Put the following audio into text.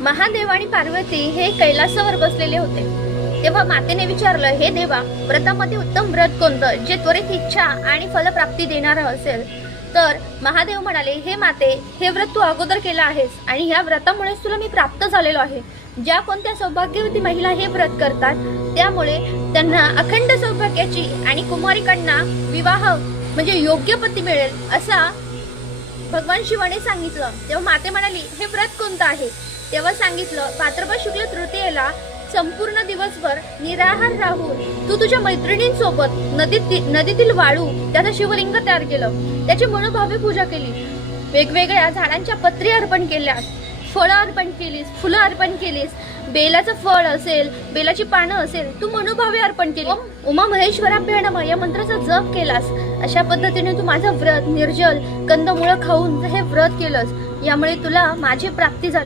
महादेव आणि पार्वती हे कैलासावर बसलेले होते। तेव्हा मातेने विचारलं, हे देवा, व्रतामध्ये उत्तम व्रत कोणतं जे त्वरित इच्छा आणि फलप्राप्ती देणारं असेल? तर महादेव म्हणाले, हे माते, हे व्रत तू अगोदर केलं आहेस आणि ह्या व्रतामुळेच तुला मी प्राप्त झालेलो आहे। ज्या कोणत्या सौभाग्यवती महिला हे व्रत करतात त्यामुळे त्यांना अखंड सौभाग्याची आणि कुमारिकांना विवाह म्हणजे योग्य पती मिळेल असा भगवान शिवाने सांगितलं। तेव्हा माते म्हणाली, हे व्रत कोणतं आहे? तेव्हा सांगितलं, भाद्रपद शुक्ल तृतीयेला संपूर्ण दिवसभर निराहार राहून तू तुझ्या मैत्रिणींसोबत नदीतील वाळू त्याचं शिवलिंग तयार केलं, त्याची मनोभावे पूजा केली, वेगवेगळ्या झाडांच्या पत्री अर्पण केल्या, फळं अर्पण केलीस, फुलं अर्पण केलीस, बेलाचं फळ असेल, बेलाची पानं असेल, तू मनोभावे अर्पण केली, उमा महेश्वराभ्य नमः या मंत्राचा जप केलास। अशा पद्धतीने तू माझं व्रत निर्जल कंदमुळं खाऊन हे व्रत केलंस, यामुळे तुला माझी प्राप्ती झाली।